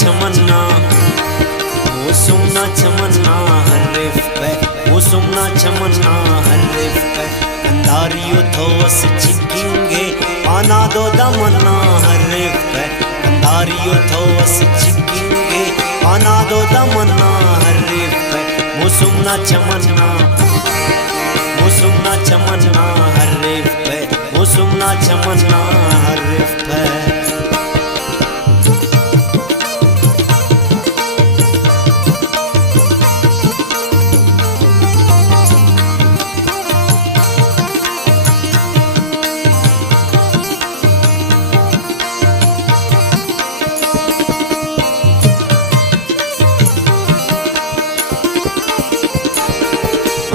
चमन्ना मौसुमना चमन्ना हरिफ पे मौसुमना चमन्ना हरिफ पे कंधारियो थोस चिकिंगे पाना दो दमन्ना हरिफ पे कंधारियो थोस चिकिंगे पाना दो दमन्ना हरिफ पे मौसुमना चमन्ना हरिफ पे मौसुमना चमन्ना हरिफ पे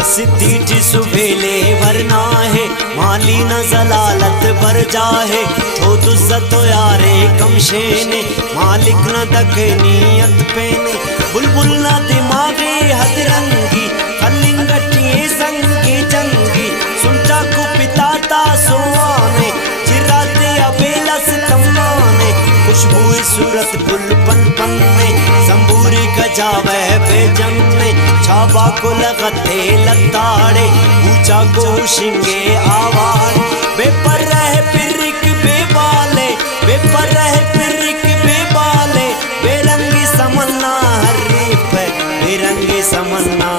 सिद्धि सुबेले वरना है माली न जलालत बर जाहे तो दुज्जत यारे कमशे ने मालिक न दके नियत पेने बुलबुल न दिमागे हदरंगी कलिंगटिए संगी जंगी सुनता को पिताता सोआने चिराते अबेलस तम्माने खुशबू सूरत गुल पन पन्ने संबूरी गजावे बेजन्ने छाबा को लगते लताड़े ऊंचा को शिंगे आवाज बेपर रहे पिरिक बेबाले बेपर रहे पिरिक बेबाले बेरंगी समन्ना हरीफ है बेरंगी समन्ना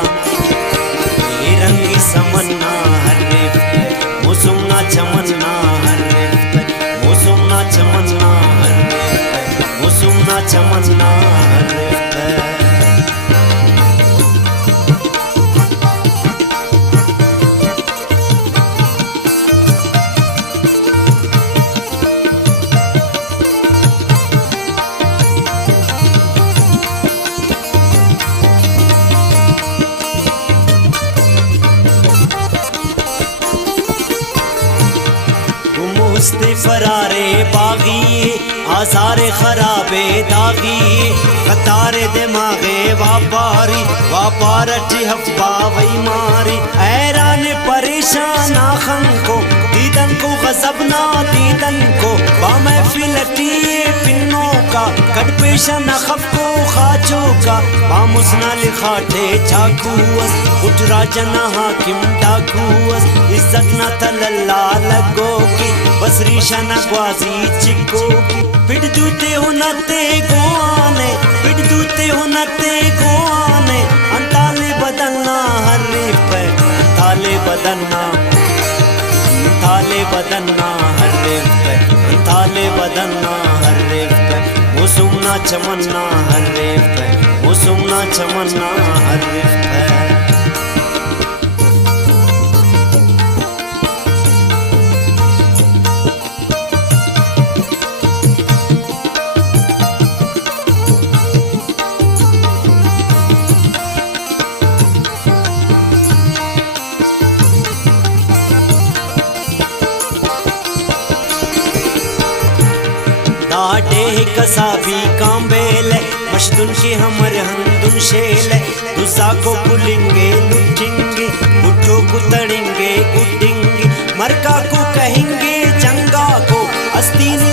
हरीफ है मौसुमना चमन्ना हरीफ है मौसुमना चमन्ना हरीफ है मौसुमना चमन्ना हरीफ है मुस्ते फरारे बागी आसारे खराबे दागी कतारे दिमागे वापारटी हफ्बा वही मारी ऐरान परेशान आखन को दीदन को गजबना दीदन को बामहफिलटी पिन्नों का कटपेशा नखफ को खाचों का बामुसना लिखाटे चाकूस उठरा जना हाकिम डाकूस इज्जत न तलल्ला लगो की बसरी शनग्वाजी चिक्को की पिट दूते हो नते गोआने पिट दूते हो नते गोआने अंताले बदलना हरीफ पे अंताले बदलना हरीफ पे अंताले बदलना हरीफ पे मौसुमना चमन्ना हरीफ पे मौसुमना चमन्ना हरीफ पे दाटे कसाबी कांबेले मशदुन की हमर हंदुन शेले दुसा को पुलिंगे लुटेंगे गुट्ठो को तड़ेंगे गुड्डेंगे मरका को कहेंगे जंगा को अस्तीनी